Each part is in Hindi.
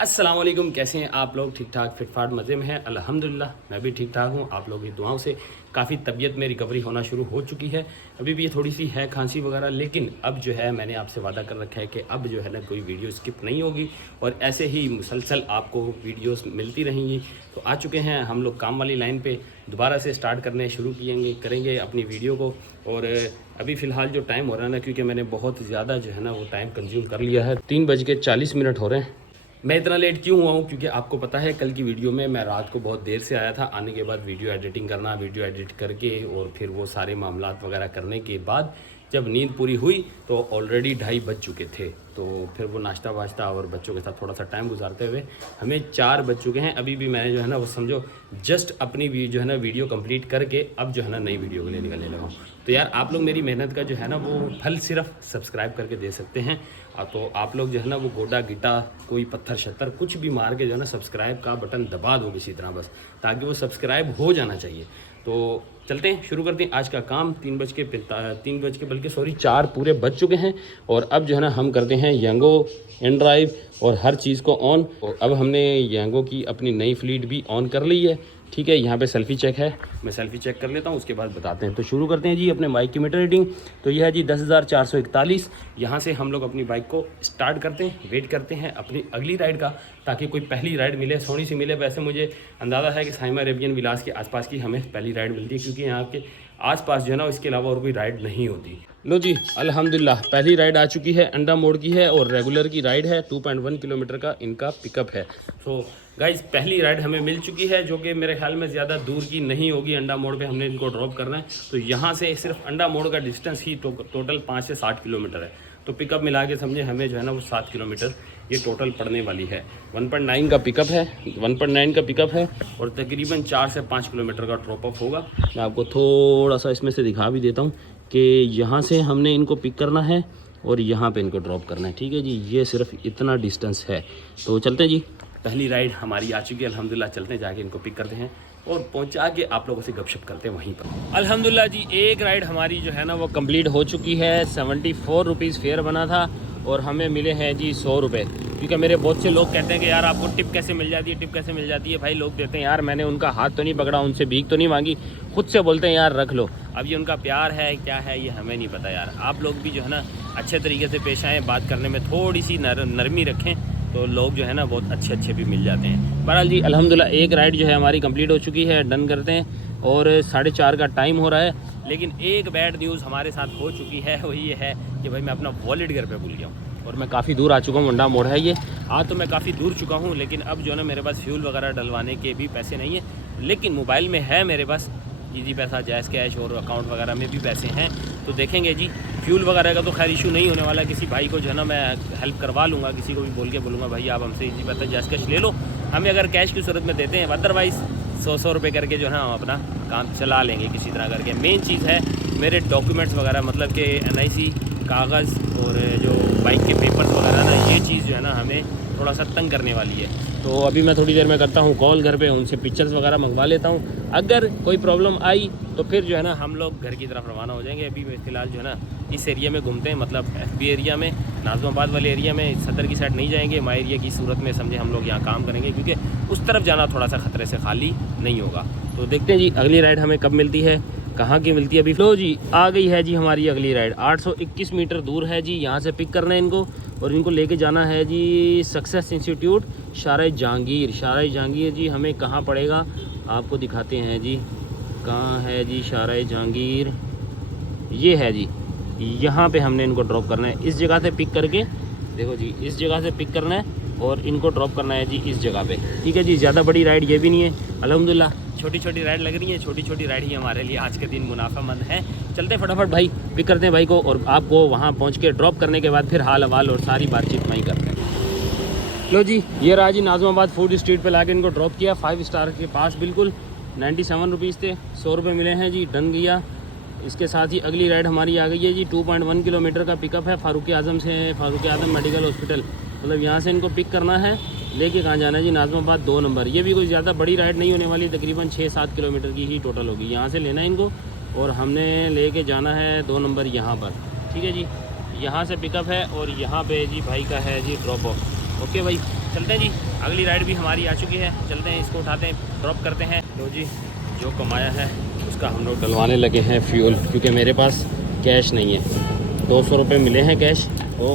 अस्सलाम वालेकुम, कैसे हैं आप लोग? ठीक ठाक फिट फाट मज़े में हैं? अल्हम्दुलिल्लाह मैं भी ठीक ठाक हूँ। आप लोगों की दुआओं से काफ़ी तबीयत में रिकवरी होना शुरू हो चुकी है। अभी भी ये थोड़ी सी है खांसी वगैरह, लेकिन अब जो है मैंने आपसे वादा कर रखा है कि अब जो है ना कोई वीडियो स्किप नहीं होगी और ऐसे ही मुसलसल आपको वीडियोस मिलती रहेंगी। तो आ चुके हैं हम लोग काम वाली लाइन पे, दोबारा से स्टार्ट करने शुरू करेंगे अपनी वीडियो को। और अभी फ़िलहाल जो टाइम हो रहा है ना, क्योंकि मैंने बहुत ज़्यादा जो है ना वो टाइम कंज्यूम कर लिया है, 3:40 हो रहे हैं। मैं इतना लेट क्यों हुआ हूँ? क्योंकि आपको पता है कल की वीडियो में मैं रात को बहुत देर से आया था। आने के बाद वीडियो एडिटिंग करना, वीडियो एडिट करके और फिर वो सारे मामलात वगैरह करने के बाद जब नींद पूरी हुई तो ऑलरेडी 2:30 बज चुके थे। तो फिर वो नाश्ता वाश्ता और बच्चों के साथ थोड़ा सा टाइम गुजारते हुए हमें 4 बज चुके हैं। अभी भी मैंने जो है ना वो समझो जस्ट अपनी जो है ना वीडियो कंप्लीट करके अब जो है ना नई वीडियो के लिए निकलने लगा हूँ। तो यार आप लोग मेरी मेहनत का जो है ना वो फल सिर्फ सब्सक्राइब करके दे सकते हैं। तो आप लोग जो है ना वो गोडा गिटा कोई पत्थर शत्तर कुछ भी मार के जो है ना सब्सक्राइब का बटन दबा दो किसी तरह बस, ताकि वो सब्सक्राइब हो जाना चाहिए। तो चलते हैं, शुरू करते हैं आज का काम। 3 बज के बल्कि 4 पूरे बज चुके हैं और अब जो है ना हम करते हैं यांगो एंड ड्राइव और हर चीज़ को ऑन। और अब हमने यांगो की अपनी नई फ्लीट भी ऑन कर ली है। ठीक है, यहाँ पे सेल्फी चेक है, मैं सेल्फी चेक कर लेता हूँ, उसके बाद बताते हैं। तो शुरू करते हैं जी अपने बाइक की मीटर रीडिंग। तो यह है जी 10,441। यहाँ से हम लोग अपनी बाइक को स्टार्ट करते हैं, वेट करते हैं अपनी अगली राइड का, ताकि कोई पहली राइड मिले, सोनी सी मिले। वैसे मुझे अंदाज़ा है कि साइमा अरेबियन विलास के आसपास की हमें पहली राइड मिलती है, क्योंकि यहाँ के आसपास जो है ना इसके अलावा और कोई राइड नहीं होती। लो जी अल्हम्दुलिल्लाह पहली राइड आ चुकी है, अंडा मोड़ की है और रेगुलर की राइड है। 2.1 किलोमीटर का इनका पिकअप है। सो गाइज पहली राइड हमें मिल चुकी है, जो कि मेरे ख्याल में ज़्यादा दूर की नहीं होगी। अंडा मोड़ पे हमने इनको ड्रॉप करना है। तो यहाँ से सिर्फ अंडा मोड़ का डिस्टेंस ही टोटल 5 से 7 किलोमीटर है। तो पिकअप मिला के समझे हमें जो है ना वो 7 किलोमीटर ये टोटल पड़ने वाली है। 1.9 का पिकअप है, 1.9 का पिकअप है और तकरीबन 4 से 5 किलोमीटर का ड्रॉप ऑफ होगा। मैं आपको थोड़ा सा इसमें से दिखा भी देता हूँ कि यहाँ से हमने इनको पिक करना है और यहाँ पे इनको ड्रॉप करना है। ठीक है जी, ये सिर्फ इतना डिस्टेंस है। तो चलते हैं जी, पहली राइड हमारी आ चुकी है अल्हम्दुलिल्लाह। चलते हैं, जाके इनको पिक करते हैं और पहुंचा के आप लोगों से गपशप करते हैं वहीं पर। अल्हम्दुलिल्लाह जी एक राइड हमारी जो है ना वो कंप्लीट हो चुकी है। 74 रुपीज़ फेयर बना था और हमें मिले हैं जी 100 रुपये। क्योंकि मेरे बहुत से लोग कहते हैं कि यार आपको टिप कैसे मिल जाती है, टिप कैसे मिल जाती है। भाई लोग देते हैं यार, मैंने उनका हाथ तो नहीं पकड़ा, उनसे भीख तो नहीं मांगी, खुद से बोलते हैं यार रख लो। अब ये उनका प्यार है क्या है ये हमें नहीं पता यार। आप लोग भी जो है ना अच्छे तरीके से पेश आएँ, बात करने में थोड़ी सी नरमी रखें, तो लोग जो है ना बहुत अच्छे भी मिल जाते हैं। बहरहाल जी अल्हम्दुलिल्लाह एक राइड जो है हमारी कंप्लीट हो चुकी है। डन करते हैं और 4:30 का टाइम हो रहा है। लेकिन एक बैड न्यूज़ हमारे साथ हो चुकी है, वही ये है कि भाई मैं अपना वॉलेट घर पे भूल गया हूँ और मैं काफ़ी दूर आ चुका हूँ। अंडा मोड़ है ये। आज तो मैं काफ़ी दूर चुका हूँ, लेकिन अब जो है ना मेरे पास फ्यूल वगैरह डलवाने के भी पैसे नहीं है। लेकिन मोबाइल में है मेरे पास इजी पैसा, जैज़ कैश और अकाउंट वगैरह में भी पैसे हैं। तो देखेंगे जी, फ्यूल वगैरह का तो खैर इशू नहीं होने वाला। किसी भाई को जो है ना मैं हेल्प करवा लूँगा, किसी को भी बोल के बोलूँगा भाई आप हमसे इजी पैसा जैज़ कैश ले लो, हमें अगर कैश की सूरत में देते हैं। अदरवाइज़ 100 रुपये करके जो है ना हम अपना काम चला लेंगे किसी तरह करके। मेन चीज़ है मेरे डॉक्यूमेंट्स वगैरह, मतलब कि NIC कागज़ और जो बाइक के पेपर्स वगैरह ना, ये चीज़ जो है ना हमें थोड़ा सा तंग करने वाली है। तो अभी मैं थोड़ी देर में करता हूँ कॉल घर पे, उनसे पिक्चर्स वगैरह मंगवा लेता हूँ। अगर कोई प्रॉब्लम आई तो फिर जो है ना हम लोग घर की तरफ रवाना हो जाएंगे। अभी फ़िलहाल जो है ना इस एरिया में घूमते हैं, मतलब FB एरिया में, नाज़माबाद वाले एरिया में। सदर की साइड नहीं जाएंगे। माई एरिया की सूरत में समझे हम लोग यहाँ काम करेंगे, क्योंकि उस तरफ जाना थोड़ा सा ख़तरे से खाली नहीं होगा। तो देखते हैं जी अगली राइड हमें कब मिलती है, कहाँ की मिलती है। अभी लो जी आ गई है जी हमारी अगली राइड। 821 मीटर दूर है जी, यहाँ से पिक करना है इनको और इनको लेके जाना है जी सक्सेस इंस्टीट्यूट शारा जहांगीर। शारा जहांगीर जी हमें कहाँ पड़ेगा आपको दिखाते हैं जी। कहाँ है जी शारा जहांगीर? ये है जी, यहाँ पे हमने इनको ड्रॉप करना है। इस जगह से पिक करके, देखो जी इस जगह से पिक करना है और इनको ड्रॉप करना है जी इस जगह पे। ठीक है जी, ज़्यादा बड़ी राइड ये भी नहीं है अल्हम्दुलिल्लाह। छोटी छोटी राइड लग रही है, छोटी छोटी राइड ही हमारे लिए आज के दिन मुनाफामंद है। चलते हैं फटाफट भाई, पिक करते हैं भाई को और आपको वहाँ पहुँच के ड्रॉप करने के बाद फिर हाल हवाल और सारी बातचीत वहीं करते हैं। लो जी ये रहा जी नाज़माबाद फूड स्ट्रीट पे लाके इनको ड्रॉप किया, 5 स्टार के पास बिल्कुल। 97 रुपीज़ थे, 100 रुपये मिले हैं जी, डन किया। इसके साथ ही अगली राइड हमारी आ गई है जी। 2.1 किलोमीटर का पिकअप है फारूक आज़म से, फारूक आज़म मेडिकल हॉस्पिटल, मतलब यहाँ से इनको पिक करना है। लेके कहाँ जाना है जी? नाज़माबाद 2 नंबर। ये भी कोई ज़्यादा बड़ी राइड नहीं होने वाली, तकरीबन 6-7 किलोमीटर की ही टोटल होगी। यहाँ से लेना है इनको और हमने लेके जाना है 2 नंबर यहाँ पर। ठीक है जी, यहाँ से पिकअप है और यहाँ पे जी भाई का है जी ड्रॉप ऑफ। ओके भाई, चलते हैं जी, अगली राइड भी हमारी आ चुकी है, चलते हैं इसको उठाते हैं, ड्रॉप करते हैं। लो जी, जो कमाया है उसका हम लोग डलवाने लगे हैं फ्यूल, क्योंकि मेरे पास कैश नहीं है। 200 रुपये मिले हैं कैश, तो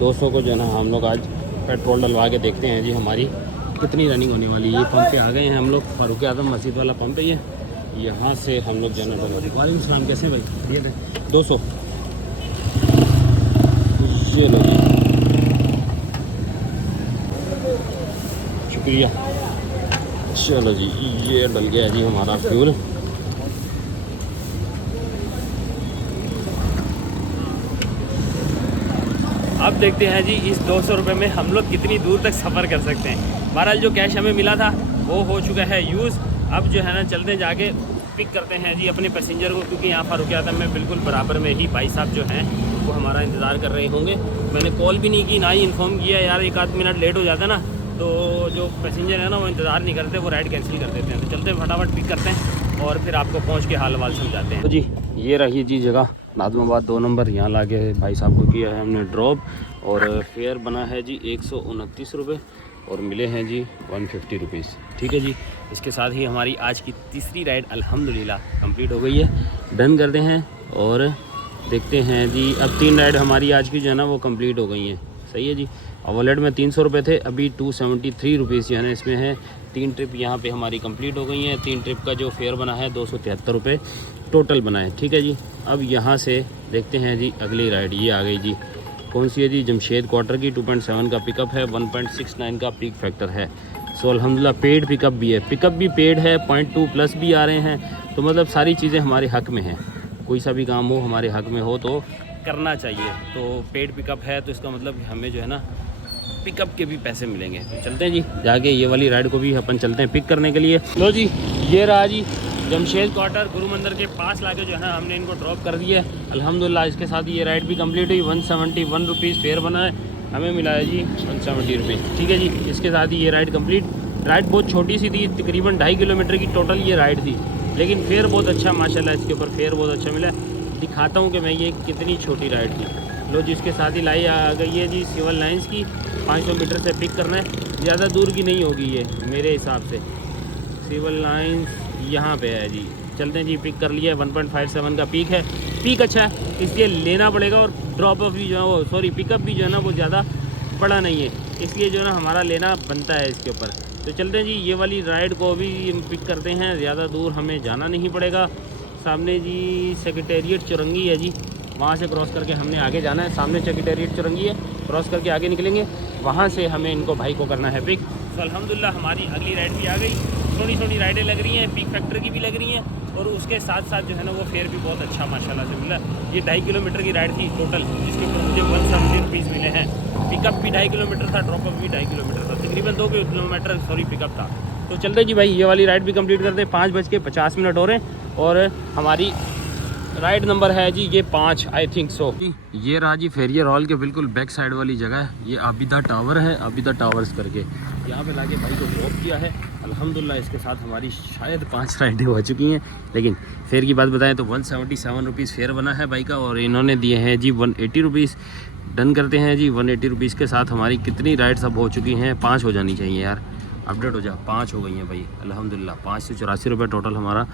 200 को जो है ना हम लोग आज पेट्रोल डलवा के देखते हैं जी हमारी कितनी रनिंग होने वाली है। ये पंप पे आ गए हैं हम लोग, फारूक आजम मस्जिद वाला पंप है ये, यहाँ से हम लोग जो है ना वालेकुम सलाम, कैसे भाई? ये 200 ये लो जी, शुक्रिया। चलो जी, ये डल गया जी हमारा फ्यूल। अब देखते हैं जी इस 200 रुपये में हम लोग कितनी दूर तक सफ़र कर सकते हैं। बहरहाल जो कैश हमें मिला था वो हो चुका है यूज़। अब जो है ना चलते जाके पिक करते हैं जी अपने पैसेंजर को, क्योंकि यहाँ फारूक आजम में बिल्कुल बराबर में ही भाई साहब जो हैं वो हमारा इंतज़ार कर रहे होंगे। मैंने कॉल भी नहीं की, ना ही इन्फॉर्म किया यार, एक आध मिनट लेट हो जाता ना तो जो पैसेंजर है ना वो इंतज़ार नहीं करते, वो राइड कैंसिल कर देते हैं। तो चलते फटाफट पिक करते हैं और फिर आपको पहुँच के हाल वाल समझाते हैं। तो जी ये रही जी जगह, नाज़िमाबाद 2 नंबर, यहाँ ला के भाई साहब को किया है हमने ड्रॉप, और फेयर बना है जी 129 रुपये और मिले हैं जी 150 रुपीज़। ठीक है जी, इसके साथ ही हमारी आज की तीसरी राइड अल्हम्दुलिल्लाह कंप्लीट हो गई है। डन करते हैं और देखते हैं जी, अब 3 राइड हमारी आज की जो है ना वो कंप्लीट हो गई हैं। सही है जी, और वॉलेट में 300 रुपये थे, अभी 273 रुपीज़ जो है ना इसमें है। 3 ट्रिप यहाँ पे हमारी कंप्लीट हो गई हैं। 3 ट्रिप का जो फेयर बना है 273 रुपये टोटल बना है। ठीक है जी, अब यहाँ से देखते हैं जी अगली राइड, ये आ गई जी, कौन सी है जी? जमशेद क्वार्टर की 2.7 का पिकअप है, 1.69 का पीक फैक्टर है। सो अल्हम्दुलिल्लाह पेड पिकअप भी है, पिकअप भी पेड है, 0.2 प्लस भी आ रहे हैं। तो मतलब सारी चीज़ें हमारे हक़ में हैं, कोई सा भी काम हो हमारे हक़ में हो तो करना चाहिए। तो पेड पिकअप है तो इसका मतलब हमें जो है ना पिकअप के भी पैसे मिलेंगे। तो चलते हैं जी, जाके ये वाली राइड को भी अपन चलते हैं पिक करने के लिए। लो जी, ये रहा जी जमशेद क्वार्टर, गुरु मंदिर के पास लाके जो है ना हमने इनको ड्रॉप कर दिया है अल्हम्दुलिल्लाह। इसके साथ ये राइड भी कंप्लीट हुई। 171 रुपीज़ फेयर बना है, हमें मिला है जी 170 रुपीज़। ठीक है जी, इसके साथ ही ये राइड कंप्लीट। राइड बहुत छोटी सी थी, तकरीबन 2.5 किलोमीटर की टोटल ये राइड थी, लेकिन फेयर बहुत अच्छा माशाल्लाह, इसके ऊपर फेयर बहुत अच्छा मिला। दिखाता हूँ कि मैं ये कितनी छोटी राइड थी। लो, जिसके साथ ही लाई आ गई है जी सिविल लाइन्स की, 500 मीटर से पिक करना है, ज़्यादा दूर की नहीं होगी ये मेरे हिसाब से। सिविल लाइन्स यहाँ पे है जी, चलते हैं जी, पिक कर लिया। 1.57 का पीक है, पीक अच्छा है इसलिए लेना पड़ेगा, और ड्रॉप ऑफ भी जो है वो पिकअप भी जो है ना वो ज़्यादा बड़ा नहीं है, इसलिए जो है ना हमारा लेना बनता है इसके ऊपर। तो चलते हैं जी, ये वाली राइड को भी पिक करते हैं, ज़्यादा दूर हमें जाना नहीं पड़ेगा। सामने जी सेक्रेटेरिएट चुरंगी है जी, वहाँ से क्रॉस करके हमने आगे जाना है। सामने सेक्रेटेरिएट चुरंगी है, क्रॉस करके आगे निकलेंगे, वहाँ से हमें इनको भाई को करना है पिक। तो अल्हम्दुलिल्लाह हमारी अगली राइड भी आ गई। छोटी छोटी राइडें लग रही हैं, पीक फैक्टर की भी लग रही हैं, और उसके साथ साथ जो है ना वो फेयर भी बहुत अच्छा माशाल्लाह से मिला। ये 2.5 किलोमीटर की राइड थी टोटल, जिसके ऊपर मुझे 170 रुपीज़ मिले हैं। पिकअप भी 2.5 किलोमीटर था, ड्रॉप अप भी 2.5 किलोमीटर था, तकरीबन 2 किलोमीटर पिकअप था। तो चलते जी भाई, ये वाली राइड भी कंप्लीट करते। 5:50 हो रहे हैं और हमारी राइड नंबर है जी ये 5 आई थिंक सो। ये रहा जी फेरियर हॉल के बिल्कुल बैक साइड वाली जगह है, ये आबिदा टावर है, आबिदा टावर्स करके यहाँ पे लाके भाई को ड्रॉप किया है अल्हम्दुलिल्लाह। इसके साथ हमारी शायद 5 राइडें हो चुकी हैं, लेकिन फेयर की बात बताएं तो 177 रुपीज़ फेयर बना है बाइक का, और इन्होंने दिए हैं जी 180 रुपीज़। डन करते हैं जी, 180 रुपीज़ के साथ हमारी कितनी राइड्स अब हो चुकी हैं? 5 हो जानी चाहिए यार, अपडेट हो जा, 5 हो गई हैं भाई अल्हम्दुलिल्लाह। 584 रुपये टोटल हमारा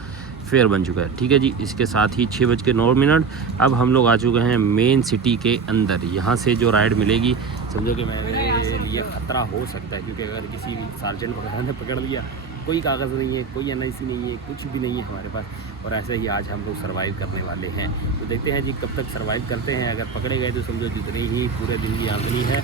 फेयर बन चुका है। ठीक है जी, इसके साथ ही 6:09 अब हम लोग आ चुके हैं मेन सिटी के अंदर। यहाँ से जो राइड मिलेगी समझो कि मेरे लिए ख़तरा हो सकता है, क्योंकि अगर किसी सार्जेंट वगैरह ने पकड़ लिया, कोई कागज़ नहीं है, कोई NIC नहीं है, कुछ भी नहीं है हमारे पास, और ऐसे ही आज हम लोग सर्वाइव करने वाले हैं। तो देखते हैं जी कब तक सर्वाइव करते हैं। अगर पकड़े गए तो समझो जितनी ही पूरे दिन की आमदनी है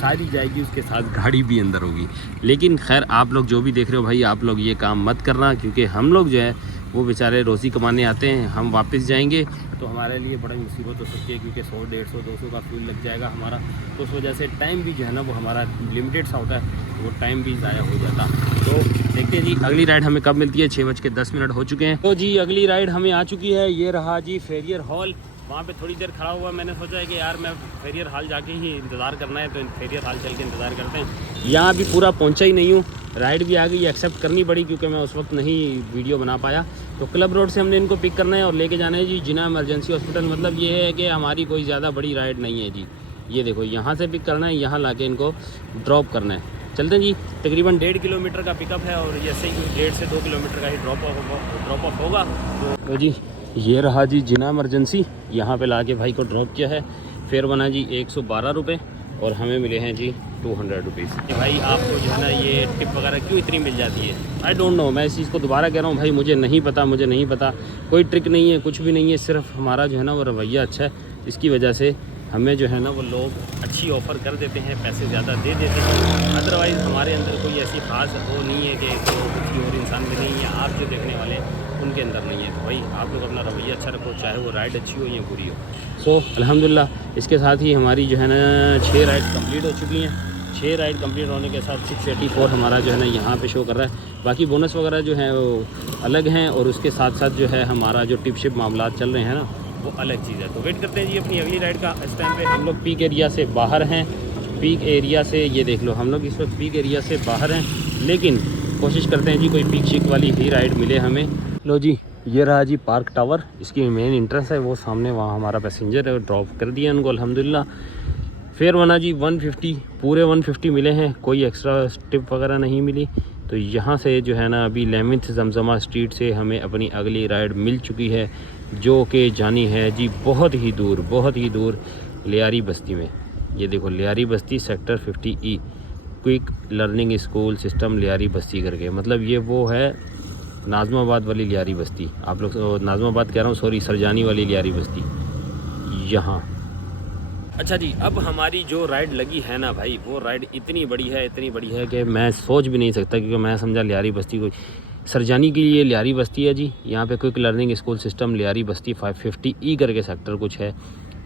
सारी जाएगी, उसके साथ गाड़ी भी अंदर होगी। लेकिन खैर आप लोग जो भी देख रहे हो भाई, आप लोग ये काम मत करना, क्योंकि हम लोग जो है वो बेचारे रोज़ी कमाने आते हैं, हम वापस जाएंगे तो हमारे लिए बड़ी मुसीबत हो सकती है, क्योंकि 100, 150, 200 का फ्यूल लग जाएगा हमारा। तो उस वजह से टाइम भी जो है ना वो हमारा लिमिटेड सा होता है, वो टाइम भी ज़ाया हो जाता। तो देखते हैं जी अगली राइड हमें कब मिलती है। 6:10 हो चुके हैं। तो जी अगली राइड हमें आ चुकी है, ये रहा जी फेरियर हॉल। वहाँ पे थोड़ी देर खड़ा हुआ, मैंने सोचा है कि यार मैं फेरियर हॉल जाके ही इंतज़ार करना है, तो फेरियर हॉल चल के इंतज़ार करते हैं। यहाँ भी पूरा पहुँचा ही नहीं हूँ, राइड भी आ गई, एक्सेप्ट करनी पड़ी क्योंकि मैं उस वक्त नहीं वीडियो बना पाया। तो क्लब रोड से हमने इनको पिक करना है और लेके जाना है जी जिना इमरजेंसी हॉस्पिटल। मतलब ये है कि हमारी कोई ज़्यादा बड़ी राइड नहीं है जी। ये देखो यहाँ से पिक करना है, यहाँ ला के इनको ड्रॉप करना है। चलते हैं जी। तकरीबन 1.5 किलोमीटर का पिकअप है और ऐसे ही 1.5 से 2 किलोमीटर का ही ड्रॉप ऑफ होगा। तो जी ये रहा जी जिना इमरजेंसी, यहाँ पे लाके भाई को ड्रॉप किया है। फेयर बना जी 112 रुपये और हमें मिले हैं जी 200 रुपीज़। भाई आपको जो है ना ये टिप वगैरह क्यों इतनी मिल जाती है, आई डोंट नो। मैं इस चीज़ को दोबारा कह रहा हूँ भाई, मुझे नहीं पता, कोई ट्रिक नहीं है, कुछ भी नहीं है, सिर्फ हमारा जो है ना वो रवैया अच्छा है। इसकी वजह से हमें जो है ना वो लोग अच्छी ऑफ़र कर देते हैं, पैसे ज़्यादा दे देते हैं। अदरवाइज़ हमारे अंदर कोई ऐसी खास वो नहीं है कि तो किसी और इंसान में नहीं है, आप जो देखने वाले हैं उनके अंदर नहीं है। तो भाई आप लोग अपना रवैया अच्छा रखो, चाहे वो राइड अच्छी हो या बुरी हो। सो अल्हम्दुलिल्लाह इसके साथ ही हमारी जो है ना 6 राइड कंप्लीट हो चुकी हैं। 6 राइड कंप्लीट होने के साथ 684 हमारा जो है ना यहाँ पे शो कर रहा है। बाकी बोनस वगैरह जो है वो अलग हैं और उसके साथ साथ जो है हमारा जो टिप शिप मामला चल रहे हैं ना वो अलग चीज़ है। तो वेट करते हैं जी अपनी अगली राइड का। इस टाइम पे हम लोग पीक एरिया से बाहर हैं। पीक एरिया से ये देख लो, हम लोग इस वक्त पीक एरिया से बाहर हैं, लेकिन कोशिश करते हैं जी कोई पीक शिक वाली ही राइड मिले हमें। लो जी ये रहा जी पार्क टावर, इसकी मेन इंट्रेंस है वो सामने, वहाँ हमारा पैसेंजर है, ड्रॉप कर दिया उनको अल्हम्दुलिल्लाह। फेयर बना जी 150, पूरे 150 मिले हैं, कोई एक्स्ट्रा टिप वगैरह नहीं मिली। तो यहाँ से जो है ना अभी 11th जमजमा स्ट्रीट से हमें अपनी अगली राइड मिल चुकी है, जो कि जानी है जी बहुत ही दूर लियारी बस्ती में। ये देखो लियारी बस्ती sector 50E, quick learning school system Lyari बस्ती करके, मतलब ये वो है नाज़माबाद वाली लियारी बस्ती। आप लोग नाज़माबाद कह रहा हूँ, सॉरी सरजानी वाली लियारी बस्ती यहाँ। अच्छा जी, अब हमारी जो राइड लगी है ना भाई, वो राइड इतनी बड़ी है कि मैं सोच भी नहीं सकता, क्योंकि मैं समझा लियारी बस्ती को सरजानी के लिए लियारी बस्ती है जी। यहाँ पे quick learning school system Lyari बस्ती 550E करके सेक्टर कुछ है।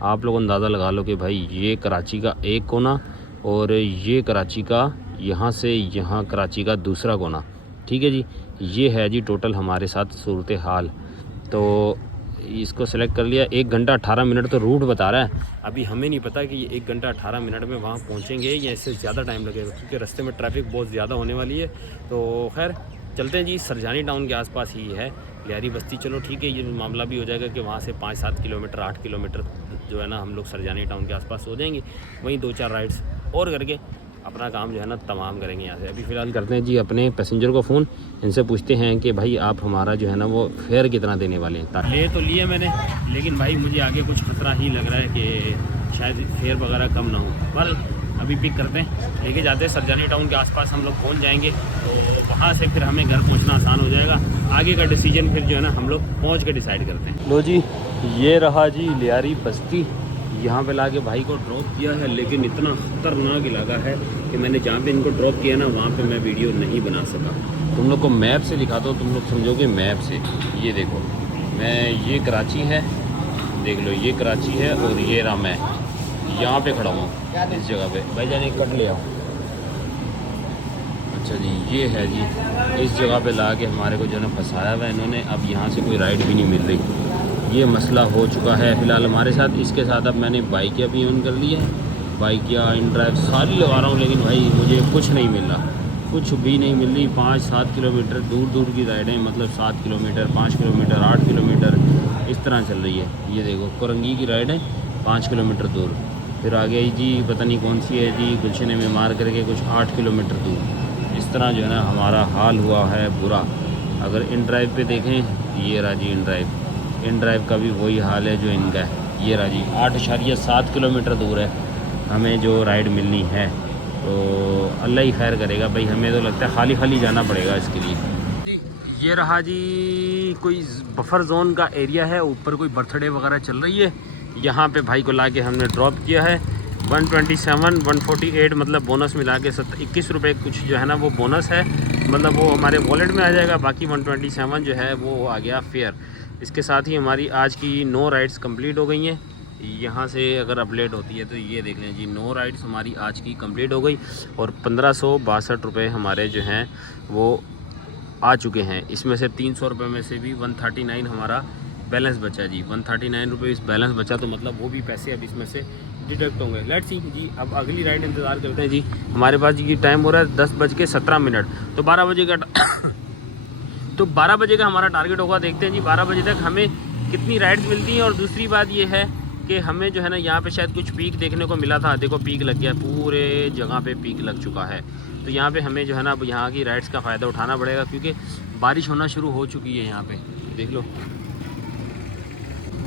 आप लोग अंदाज़ा लगा लो कि भाई ये कराची का एक कोना और ये कराची का यहाँ से यहाँ कराची का दूसरा कोना, ठीक है जी। ये है जी टोटल हमारे साथ सूरत हाल। तो इसको सेलेक्ट कर लिया। 1 घंटा 18 मिनट तो रूट बता रहा है। अभी हमें नहीं पता कि ये 1 घंटा 18 मिनट में वहाँ पहुँचेंगे या इससे ज़्यादा टाइम लगेगा, क्योंकि रास्ते में ट्रैफिक बहुत ज़्यादा होने वाली है। तो खैर चलते हैं जी, सरजानी टाउन के आसपास ही है लियारी बस्ती। चलो ठीक है, ये मामला भी हो जाएगा कि वहाँ से 5-7 किलोमीटर 8 किलोमीटर जो है ना हम लोग सरजानी टाउन के आसपास हो जाएंगे। वहीं 2-4 राइड्स और करके अपना काम जो है ना तमाम करेंगे यहाँ से। अभी फ़िलहाल करते हैं जी अपने पैसेंजर को फ़ोन, इनसे पूछते हैं कि भाई आप हमारा जो है ना वो फेयर कितना देने वाले हैं। ले तो लिए मैंने, लेकिन भाई मुझे आगे कुछ खतरा ही लग रहा है कि शायद फेयर वगैरह कम ना हो। बल अभी पिक करते हैं, लेके जाते हैं सरजानी टाउन के आसपास हम लोग पहुँच जाएंगे। तो वहाँ से फिर हमें घर पहुँचना आसान हो जाएगा। आगे का डिसीजन फिर जो है ना हम लोग पहुँच के डिसाइड करते हैं। लो जी ये रहा जी लियारी बस्ती, यहाँ पे लाके भाई को ड्रॉप किया है, लेकिन इतना ख़तरनाक इलाका है कि मैंने जहाँ पे इनको ड्रॉप किया ना वहाँ पे मैं वीडियो नहीं बना सका। तुम लोग को मैप से दिखाता हूँ, तुम लोग समझोगे मैप से। ये देखो मैं, ये कराची है, देख लो ये कराची है और ये रहा मैं यहाँ पे खड़ा हूँ इस जगह पे। भाई जाने कट ले आओ। अच्छा जी ये है जी, इस जगह पे ला के हमारे को जो है ना फंसाया हुआ है इन्होंने। अब यहाँ से कोई राइड भी नहीं मिल रही, ये मसला हो चुका है फ़िलहाल हमारे साथ। इसके साथ अब मैंने बाइकियाँ भी ऑन कर ली है, बाइकियाँ इन ड्राइव सारी लगा रहा हूँ, लेकिन भाई मुझे कुछ नहीं मिल रहा, कुछ भी नहीं मिल रही। 5-7 किलोमीटर दूर की राइडें, मतलब 7 किलोमीटर 5 किलोमीटर 8 किलोमीटर इस तरह चल रही है। ये देखो कुरंगी की राइड है 5 किलोमीटर दूर, फिर आगे ही जी पता नहीं कौन सी है जी गुलशन में मार करके कुछ 8 किलोमीटर दूर। इस तरह जो है ना हमारा हाल हुआ है बुरा। अगर इन ड्राइव पे देखें, ये रहा जी इन ड्राइव का भी वही हाल है जो इनका है। ये रहा जी 8.7 किलोमीटर दूर है हमें जो राइड मिलनी है। तो अल्लाह ही खैर करेगा भाई, हमें तो लगता है खाली जाना पड़ेगा इसके लिए। ये रहा जी कोई बफर जोन का एरिया है, ऊपर कोई बर्थडे वगैरह चल रही है। यहाँ पे भाई को लाके हमने ड्रॉप किया है। 127 148 मतलब बोनस मिला के 21 रुपये कुछ जो है ना वो बोनस है, मतलब वो हमारे वॉलेट में आ जाएगा। बाकी 127 जो है वो आ गया फेयर। इसके साथ ही हमारी आज की 9 राइड्स कंप्लीट हो गई हैं। यहाँ से अगर अपडेट होती है तो ये देख लें जी 9 राइड्स हमारी आज की कंप्लीट हो गई और 1562 रुपये हमारे जो हैं वो आ चुके हैं। इसमें से 300 रुपये में से भी 139 हमारा बैलेंस बचा जी, 139 रुपये इस बैलेंस बचा, तो मतलब वो भी पैसे अब इसमें से डिडक्ट होंगे। लेट्स सी जी, अब अगली राइड इंतज़ार करते हैं जी। हमारे पास जी टाइम हो रहा है 10:17, तो 12 बजे का तो 12 बजे का हमारा टारगेट होगा। देखते हैं जी 12 बजे तक हमें कितनी राइड्स मिलती हैं। और दूसरी बात ये है कि हमें जो है ना यहाँ पे शायद कुछ पीक देखने को मिला था। देखो पीक लग गया, पूरे जगह पे पीक लग चुका है। तो यहाँ पे हमें जो है ना अब यहाँ की राइड्स का फ़ायदा उठाना पड़ेगा, क्योंकि बारिश होना शुरू हो चुकी है। यहाँ पे देख लो,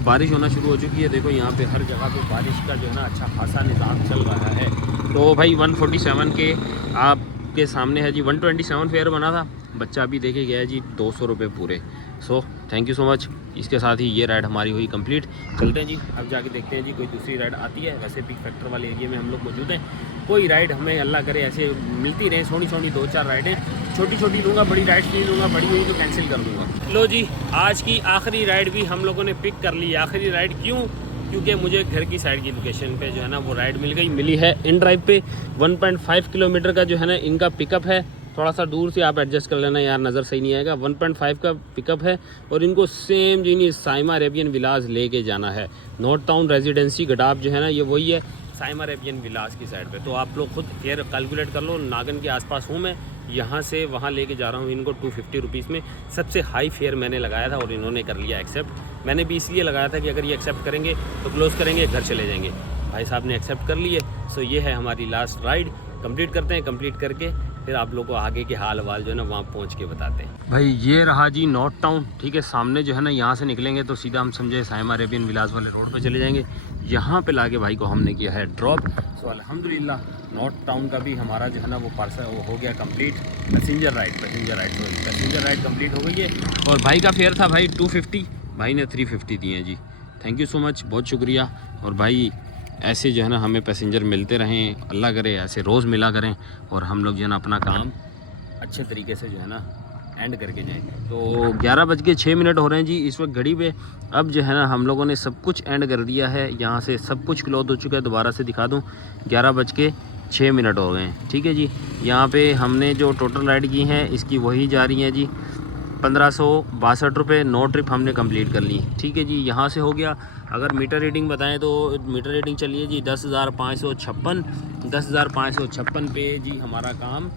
बारिश होना शुरू हो चुकी है। देखो यहाँ पे हर जगह पे बारिश का जो है ना अच्छा खासा निज़ाम चल रहा है। तो भाई 147 के आपके सामने है जी। 127 फेयर बना था, बच्चा अभी देखे गया है जी 200 रुपये पूरे। So thank you so much. इसके साथ ही ये राइड हमारी हुई कंप्लीट। चलते हैं जी, अब जाके देखते हैं जी कोई दूसरी राइड आती है। वैसे पिक फैक्टर वाले एरिया में हम लोग मौजूद हैं। कोई राइड हमें अल्लाह करे ऐसे मिलती रहे, सोनी सोनी 2-4 राइडें। छोटी छोटी लूँगा, बड़ी राइड्स नहीं लूँगा, बड़ी हुई तो कैंसिल कर दूँगा। लो जी, आज की आखिरी राइड भी हम लोगों ने पिक कर ली। आखिरी राइड क्यों? क्योंकि मुझे घर की साइड की लोकेशन पे जो है ना वो राइड मिली है इन ड्राइव पे। 1.5 किलोमीटर का जो है ना इनका पिकअप है। थोड़ा सा दूर से आप एडजस्ट कर लेना यार, नज़र सही नहीं आएगा। 1.5 का पिकअप है और इनको सेम जी साइमा अरेबियन विलास लेके जाना है। नॉर्थ टाउन रेजिडेंसी गडाब जो है ना ये वही है, साइमा अरेबियन विलास की साइड पे। तो आप लोग खुद फेयर कैलकुलेट कर लो। नागन के आसपास हूँ मैं, यहाँ से वहाँ लेके जा रहा हूँ इनको 250 रुपीज़ में। सबसे हाई फेयर मैंने लगाया था और इन्होंने कर लिया एक्सेप्ट। मैंने भी इसलिए लगाया था कि अगर ये एक्सेप्ट करेंगे तो क्लोज़ करेंगे, घर चले जाएंगे। भाई साहब ने एक्सेप्ट कर लिए। सो ये है हमारी लास्ट राइड। कंप्लीट करते हैं, कंप्लीट करके फिर आप लोगों को आगे के हाल वाल जो है ना वहाँ पहुँच के बताते हैं। भाई ये रहा जी नॉर्थ टाउन, ठीक है। सामने जो है ना यहाँ से निकलेंगे तो सीधा हम समझे साइमा अरेबियन विलास वाले रोड पे चले जाएंगे। यहाँ पे लाके भाई को हमने किया है ड्रॉप। सो अल्हम्दुलिल्लाह नॉर्थ टाउन का भी हमारा जो है ना वो पार्सल वो हो गया कंप्लीट। पैसेंजर राइड कंप्लीट हो गई है। और भाई का फेयर था भाई 250, भाई ने 350 दिए हैं जी। थैंक यू सो मच, बहुत शुक्रिया। और भाई ऐसे जो है ना हमें पैसेंजर मिलते रहें, अल्लाह करे ऐसे रोज़ मिला करें और हम लोग जो है ना अपना काम अच्छे तरीके से जो है ना एंड करके जाएं। तो 11:06 हो रहे हैं जी इस वक्त घड़ी पे। अब जो है ना हम लोगों ने सब कुछ एंड कर दिया है। यहाँ से सब कुछ क्लोज हो चुका है। दोबारा से दिखा दूँ, 11:06 हो गए हैं, ठीक है जी। यहाँ पे हमने जो टोटल राइड की हैं इसकी वही जा रही हैं जी 1562 रुपये। 9 ट्रिप हमने कंप्लीट कर ली, ठीक है जी। यहाँ से हो गया। अगर मीटर रीडिंग बताएं तो मीटर रीडिंग चलिए जी 10,556। 10,556 पे जी हमारा काम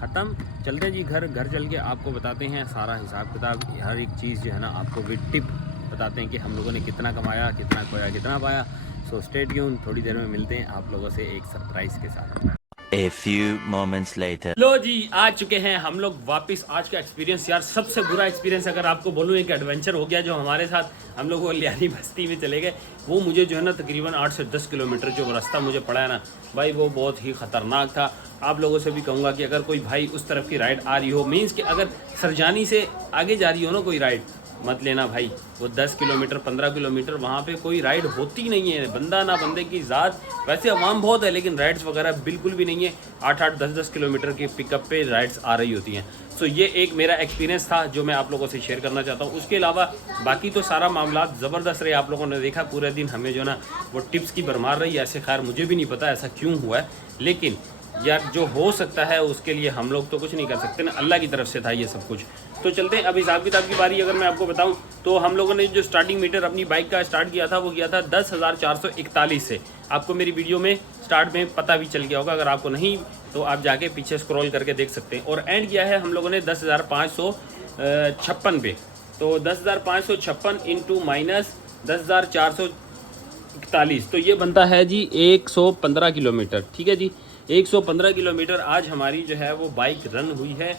ख़त्म। चलते हैं जी घर चल के आपको बताते हैं सारा हिसाब किताब, हर एक चीज़ जो है ना आपको विद टिप बताते हैं कि हम लोगों ने कितना कमाया, कितना खोया, कितना पाया। सो स्टे ट्यून, थोड़ी देर में मिलते हैं आप लोगों से एक सरप्राइज़ के साथ। A few moments later. लो जी, आ चुके हैं हम लोग वापस। आज का एक्सपीरियंस यार सबसे बुरा एक्सपीरियंस अगर आपको बोलूँ, एक एडवेंचर हो गया जो हमारे साथ। हम लोग वो लियानी बस्ती में चले गए। वो मुझे जो है ना तकरीबन 8 से 10 किलोमीटर जो रास्ता मुझे पड़ा है ना भाई, वो बहुत ही ख़तरनाक था। आप लोगों से भी कहूँगा कि अगर कोई भाई उस तरफ की राइड आ रही हो, मीन्स कि अगर सरजानी से आगे जा रही हो ना कोई राइड, मत लेना भाई। वो 10 किलोमीटर 15 किलोमीटर वहाँ पे कोई राइड होती नहीं है। बंदा ना बंदे की ज़ात। वैसे आवाम बहुत है लेकिन राइड्स वगैरह बिल्कुल भी नहीं है। 8-8 10-10 किलोमीटर के पिकअप पे राइड्स आ रही होती हैं। सो ये एक मेरा एक्सपीरियंस था जो मैं आप लोगों से शेयर करना चाहता हूँ। उसके अलावा बाकी तो सारा मामला ज़बरदस्त रहे। आप लोगों ने देखा पूरे दिन हमें जो ना वो टिप्स की भरमार रही। ऐसे खैर मुझे भी नहीं पता ऐसा क्यों हुआ है, लेकिन यार जो हो सकता है उसके लिए हम लोग तो कुछ नहीं कर सकते ना, अल्लाह की तरफ से था ये सब कुछ। तो चलते हैं। अब हिसाब किताब की बारी अगर मैं आपको बताऊं तो हम लोगों ने जो स्टार्टिंग मीटर अपनी बाइक का स्टार्ट किया था वो किया था 10,441 से। आपको मेरी वीडियो में स्टार्ट में पता भी चल गया होगा, अगर आपको नहीं तो आप जाके पीछे स्क्रॉल करके देख सकते हैं। और एंड किया है हम लोगों ने 10,556 पे। तो 10,556 इंटू माइनस 10,441 तो ये बनता है जी 115 किलोमीटर, ठीक है जी। 115 किलोमीटर आज हमारी जो है वो बाइक रन हुई है।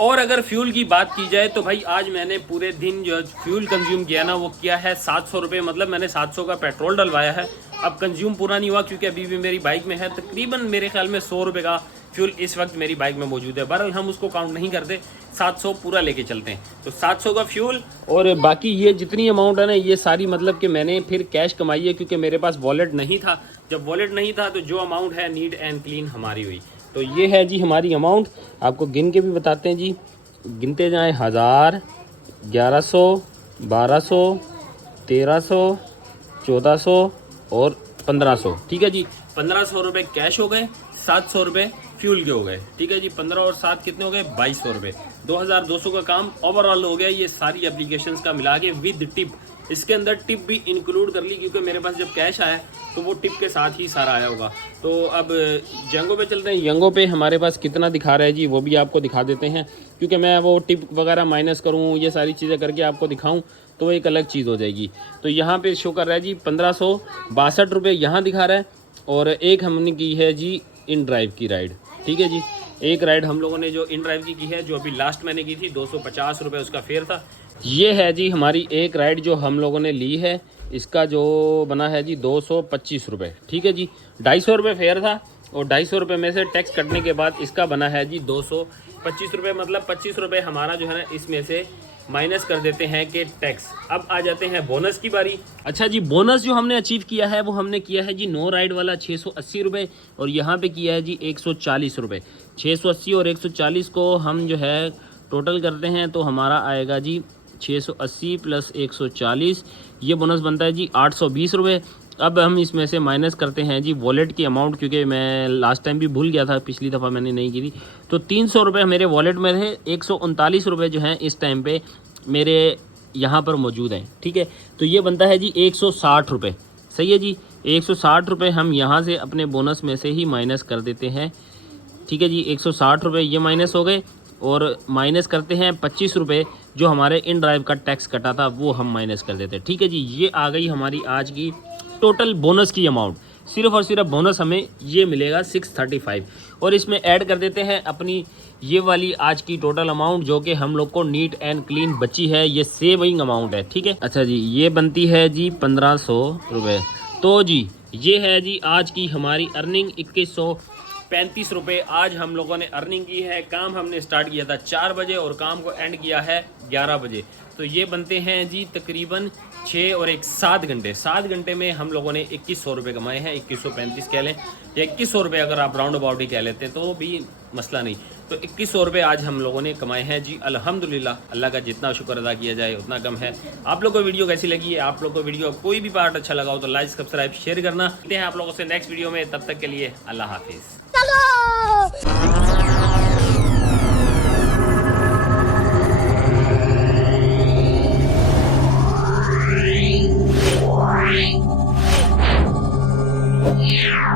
और अगर फ्यूल की बात की जाए तो भाई आज मैंने पूरे दिन जो फ्यूल कंज्यूम किया ना वो किया है 700 रुपये। मतलब मैंने 700 का पेट्रोल डलवाया है। अब कंज्यूम पूरा नहीं हुआ क्योंकि अभी भी मेरी बाइक में है तकरीबन मेरे ख्याल में 100 रुपये का फ्यूल इस वक्त मेरी बाइक में मौजूद है। बहरहाल हम उसको काउंट नहीं करते, 700 पूरा लेके चलते हैं। तो 700 का फ्यूल और बाकी ये जितनी अमाउंट है ना ये सारी मतलब कि मैंने फिर कैश कमाई है क्योंकि मेरे पास वॉलेट नहीं था। जब वॉलेट नहीं था तो जो अमाउंट है नीट एंड क्लीन हमारी हुई। तो ये है जी हमारी अमाउंट। आपको गिन के भी बताते हैं जी, गिनते जाएं 1000, 1100, 1200, 1300, 1400 और 1500, ठीक है जी। 1500 रुपये कैश हो गए, 700 रुपये फ्यूल के हो गए, ठीक है जी। 15 और 7 कितने हो गए? 2200 रुपये। 2200 का काम ओवरऑल हो गया ये सारी एप्लीकेशंस का मिला के विद टिप। इसके अंदर टिप भी इंक्लूड कर ली क्योंकि मेरे पास जब कैश आया तो वो टिप के साथ ही सारा आया होगा। तो अब जंगो पे चलते हैं। जंगो पे हमारे पास कितना दिखा रहा है जी वो भी आपको दिखा देते हैं, क्योंकि मैं वो टिप वगैरह माइनस करूँ ये सारी चीज़ें करके आपको दिखाऊँ तो एक अलग चीज़ हो जाएगी। तो यहाँ पे शो कर रहा है जी 1562 रुपये यहाँ दिखा रहा है। और एक हमने की है जी इन ड्राइव की राइड, ठीक है जी। एक राइड हम लोगों ने जो इन ड्राइव की है, जो अभी लास्ट मैंने की थी, 250 रुपये उसका फेयर था। ये है जी हमारी एक राइड जो हम लोगों ने ली है, इसका जो बना है जी 225 रुपये। ठीक है जी, 250 रुपये फेयर था और 250 रुपये में से टैक्स कटने के बाद इसका बना है जी 225 रुपये। मतलब 25 रुपये हमारा जो है ना इसमें से माइनस कर देते हैं कि टैक्स। अब आ जाते हैं बोनस की बारी। अच्छा जी, बोनस जो हमने अचीव किया है वो हमने किया है जी 9 राइड वाला 680 रुपये और यहाँ पे किया है जी 140 रुपये। 680 और 140 को हम जो है टोटल करते हैं तो हमारा आएगा जी 680 प्लस 140, ये बोनस बनता है जी 820 रुपये। अब हम इसमें से माइनस करते हैं जी वॉलेट की अमाउंट, क्योंकि मैं लास्ट टाइम भी भूल गया था, पिछली दफ़ा मैंने नहीं की थी। तो 300 रुपये मेरे वॉलेट में थे, 139 रुपये जो हैं इस टाइम पे मेरे यहाँ पर मौजूद हैं। ठीक है, तो ये बनता है जी 160 रुपये। सही है जी, 160 रुपये हम यहाँ से अपने बोनस में से ही माइनस कर देते हैं। ठीक है जी, 160 रुपये ये माइनस हो गए और माइनस करते हैं 25 रुपये जो हमारे इन ड्राइव का टैक्स कटा था, वो हम माइनस कर देते हैं। ठीक है जी, ये आ गई हमारी आज की टोटल बोनस की अमाउंट। सिर्फ और सिर्फ बोनस हमें ये मिलेगा 635 और इसमें ऐड कर देते हैं अपनी ये वाली आज की टोटल अमाउंट, जो कि हम लोग को नीट एंड क्लीन बची है। ये सेविंग अमाउंट है। ठीक है, अच्छा जी, ये बनती है जी 1500 रुपये। तो जी ये है जी आज की हमारी अर्निंग 2135 रुपये आज हम लोगों ने अर्निंग की है। काम हमने स्टार्ट किया था 4 बजे और काम को एंड किया है 11 बजे। तो ये बनते हैं जी तकरीबन 6 और 1 7 घंटे। 7 घंटे में हम लोगों ने 2100 रुपये कमाए हैं। 2135 कह लें या 2100 रुपये अगर आप राउंड अबाउट ही कह लेते हैं तो भी मसला नहीं। तो 2100 रुपये आज हम लोगों ने कमाए हैं जी, अल्हम्दुलिल्लाह। अल्लाह का जितना शुक्र अदा किया जाए उतना कम है। आप लोग को वीडियो कैसी लगी है? आप लोग को वीडियो कोई भी पार्ट अच्छा लगा हो तो लाइक सब्सक्राइब शेयर करना। मिलते हैं आप लोगों से नेक्स्ट वीडियो में, तब तक के लिए अल्लाह हाफिज़। Yeah.